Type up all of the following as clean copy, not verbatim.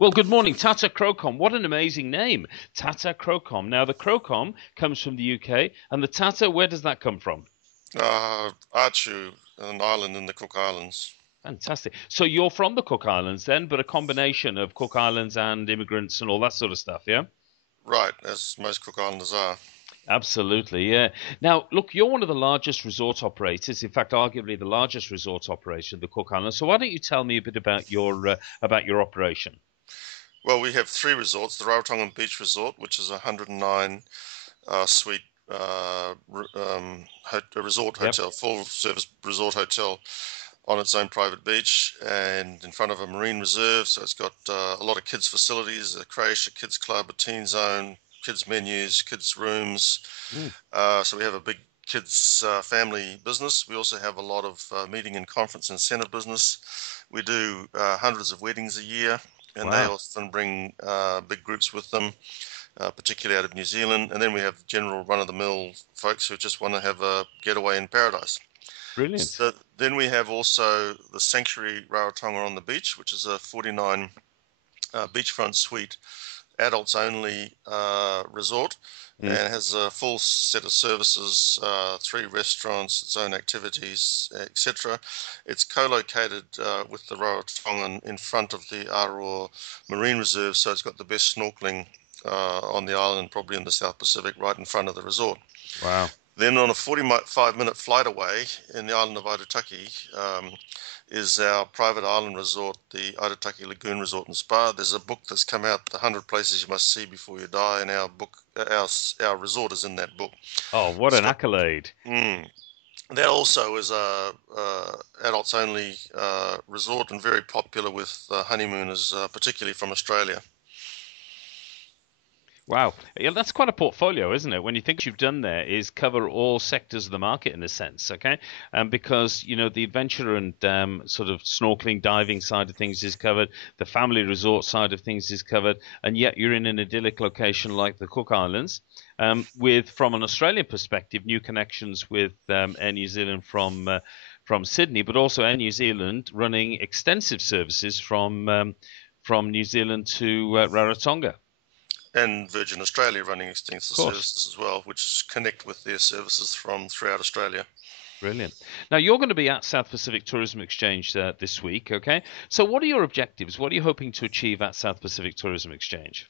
Well, good morning, Tata Crocombe. What an amazing name, Tata Crocombe. Now, the Crocombe comes from the UK, and the Tata, where does that come from? Archu, an island in the Cook Islands. Fantastic. So you're from the Cook Islands then, but a combination of Cook Islands and immigrants and all that sort of stuff, yeah? Right, as most Cook Islanders are. Absolutely, yeah. Now, look, you're one of the largest resort operators, in fact, arguably the largest resort operator in the Cook Islands. So why don't you tell me a bit about your operation? Well, we have three resorts: the Rarotongan Beach Resort, which is a 109 suite a resort Yep. hotel, full service resort hotel on its own private beach and in front of a marine reserve. So it's got a lot of kids' facilities, a creche, a kids' club, a teen zone, kids' menus, kids' rooms. Mm, So we have a big kids family business. We also have a lot of meeting and conference and center business. We do hundreds of weddings a year, and they wow, often bring big groups with them, particularly out of New Zealand. And then we have general run-of-the-mill folks who just want to have a getaway in paradise. brilliant. So then we have also the Sanctuary Rarotonga on the beach, which is a 49 beachfront suite adults only resort, Mm, and has a full set of services, three restaurants, its own activities, etc. It's co-located with the Rarotonga in front of the Aroa Marine Reserve, so it's got the best snorkeling on the island, probably in the South Pacific, right in front of the resort. wow. Then on a 45-minute flight away in the island of Aitutaki is our private island resort, the Aitutaki Lagoon Resort and Spa. There's a book that's come out, The 100 Places You Must See Before You Die, and our book, our resort is in that book. Oh, what It's an got, accolade. mm, that also is a adults only resort and very popular with honeymooners, particularly from Australia. Wow. Yeah, that's quite a portfolio, isn't it? When you think what you've done there is cover all sectors of the market in a sense, okay? Because, the adventure and sort of snorkeling, diving side of things is covered, the family resort side of things is covered, and yet you're in an idyllic location like the Cook Islands, with, from an Australian perspective, new connections with Air New Zealand from Sydney, but also Air New Zealand running extensive services from New Zealand to Rarotonga. And Virgin Australia running Of extensive course. services as well, which connect with their services from throughout Australia. Brilliant. Now, you're going to be at South Pacific Tourism Exchange this week, okay? So, what are your objectives? What are you hoping to achieve at South Pacific Tourism Exchange?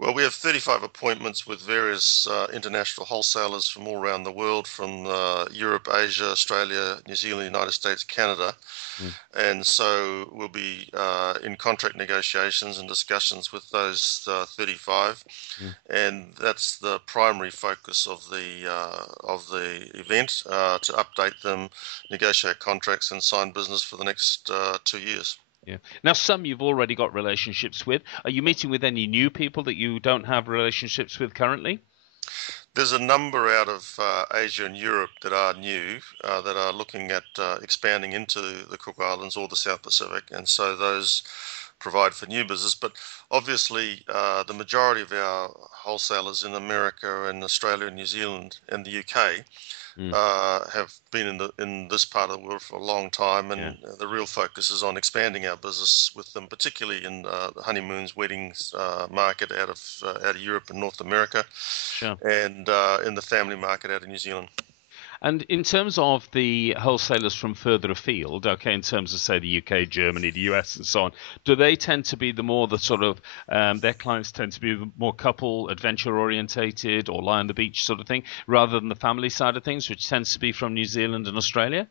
Well, we have 35 appointments with various international wholesalers from all around the world, from Europe, Asia, Australia, New Zealand, United States, Canada. Mm, And so we'll be in contract negotiations and discussions with those 35. mm. And that's the primary focus of the event, to update them, negotiate contracts, and sign business for the next 2 years. Yeah. Now, some you've already got relationships with. Are you meeting with any new people that you don't have relationships with currently? There's a number out of Asia and Europe that are new, that are looking at expanding into the Cook Islands or the South Pacific, and so those provide for new business. But obviously, the majority of our wholesalers in America and Australia and New Zealand and the UK Mm, have been in this part of the world for a long time, yeah, and the real focus is on expanding our business with them, particularly in the honeymoons, weddings market out of Europe and North America, sure. and in the family market out of New Zealand. And in terms of the wholesalers from further afield, okay, in terms of, say, the UK, Germany, the US, and so on, do they tend to be the sort of, their clients tend to be the more couple, adventure orientated, or lie on the beach sort of thing, rather than the family side of things, which tends to be from New Zealand and Australia?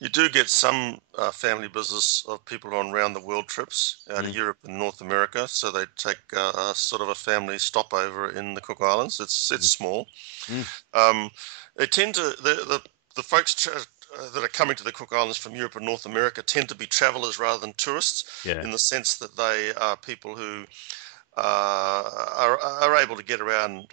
You do get some family business of people on round the world trips out of Mm, Europe and North America, so they take a sort of a family stopover in the Cook Islands. It's mm, small. mm, Um, they tend to the folks that are coming to the Cook Islands from Europe and North America tend to be travelers rather than tourists, yeah. in the sense that they are people who are able to get around.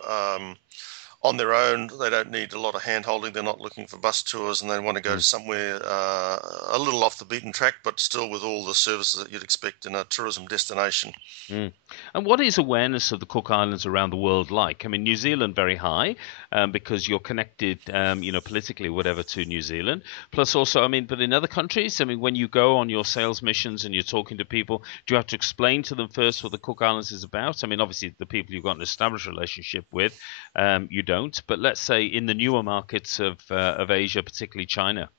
on their own. They don't need a lot of hand-holding. They're not looking for bus tours, and they want to go Mm. somewhere a little off the beaten track, but still with all the services that you'd expect in a tourism destination. Mm. And what is awareness of the Cook Islands around the world like? I mean, New Zealand very high, because you're connected, politically, whatever, to New Zealand. Plus, also, I mean, but in other countries, I mean, when you go on your sales missions and you're talking to people, do you have to explain to them first what the Cook Islands is about? I mean, obviously, the people you've got an established relationship with, you don't. But let's say in the newer markets of Asia, particularly China.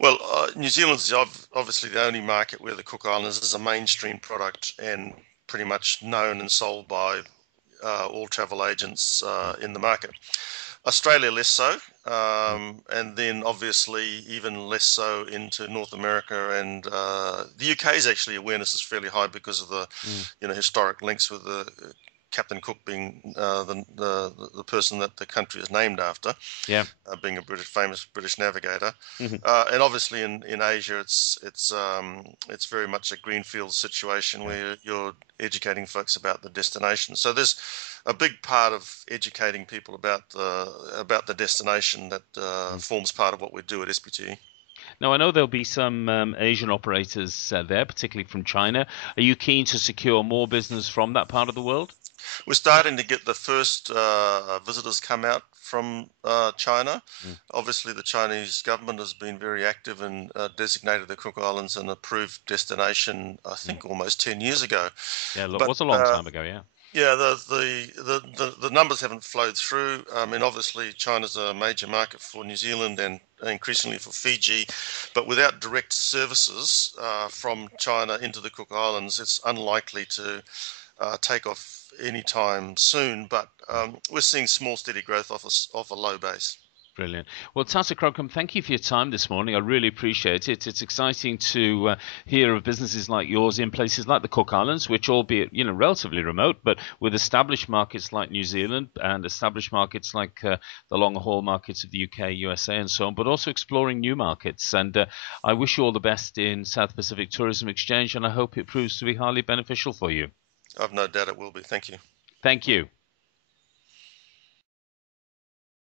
Well, New Zealand's obviously the only market where the Cook Islands is a mainstream product and pretty much known and sold by all travel agents in the market. Australia less so, and then obviously even less so into North America, and the UK's actually awareness is fairly high because of the Mm. historic links with the Captain Cook being the person that the country is named after, Yeah. being a famous British navigator. Hmm. And obviously in Asia, it's very much a greenfield situation Yeah. where you're educating folks about the destination. So there's a big part of educating people about the destination that Mm. forms part of what we do at SPT. Now, I know there'll be some Asian operators there, particularly from China. Are you keen to secure more business from that part of the world? We're starting to get the first visitors come out from China. Mm. Obviously, the Chinese government has been very active and designated the Cook Islands an approved destination, I Mm. think almost 10 years ago. Yeah, it But was a long time ago, yeah. yeah, the numbers haven't flowed through. I mean, obviously, China's a major market for New Zealand and increasingly for Fiji, but without direct services from China into the Cook Islands, it's unlikely to take off anytime soon. But we're seeing small, steady growth off a low base. Brilliant. Well, Tata Crocombe, thank you for your time this morning. I really appreciate it. It's exciting to hear of businesses like yours in places like the Cook Islands, which, albeit relatively remote, but with established markets like New Zealand and established markets like the long haul markets of the UK, USA, and so on, but also exploring new markets. And I wish you all the best in South Pacific Tourism Exchange, and I hope it proves to be highly beneficial for you. I've no doubt it will be. Thank you. Thank you.